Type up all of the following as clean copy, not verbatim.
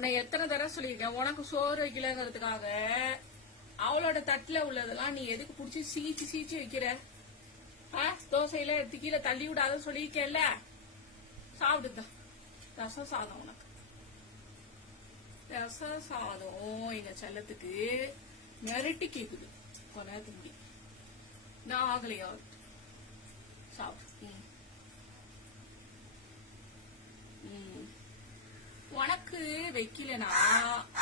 உன்னை எத்தனை தடவை சொல்லியிருக்கேன், உனக்கு சோறு வைக்கலங்கிறதுக்காக அவளோட தட்டுல உள்ளதெல்லாம் நீ எதுக்கு புடிச்சு சீச்சு சீச்சு வைக்கிற? தோசையில எடுத்து கீழே தள்ளி விடாத சொல்லியிருக்கேன்ல. சாப்பிடுதான் ரச சாதம். உனக்கு ரச சாதம் எங்க செல்லத்துக்கு மிரட்டி கேக்குது. கொலை தம்பி நான் ஆகலையா? சாப்பிடு. உனக்கு வைக்கலனா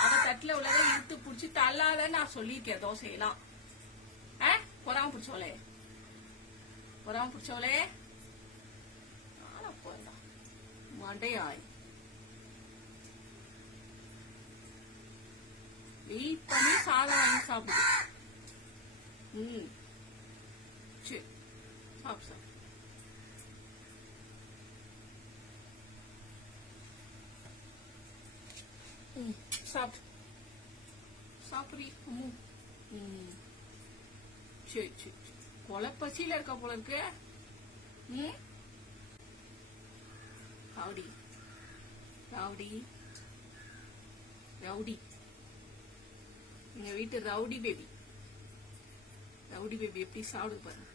அவ தட்டுல உள்ளத இழுத்து புடிச்சு தள்ளாத நான் சொல்லியிருக்கேன். தோசையெல்லாம் பொறாம பிடிச்சோலே ஆனா போதா மண்டையாய் வெயிட் பண்ணி சாதம் வாங்கி சாப்பிடு. சரி சாப்பிடு. சாப்பிடு. சரி சரி கொலை பசியில இருக்க போல இருக்கு. ரவுடி ரவுடி ரவுடி எங்க வீட்டு ரவுடி பேபி எப்படி சாப்பிடு பாருங்க.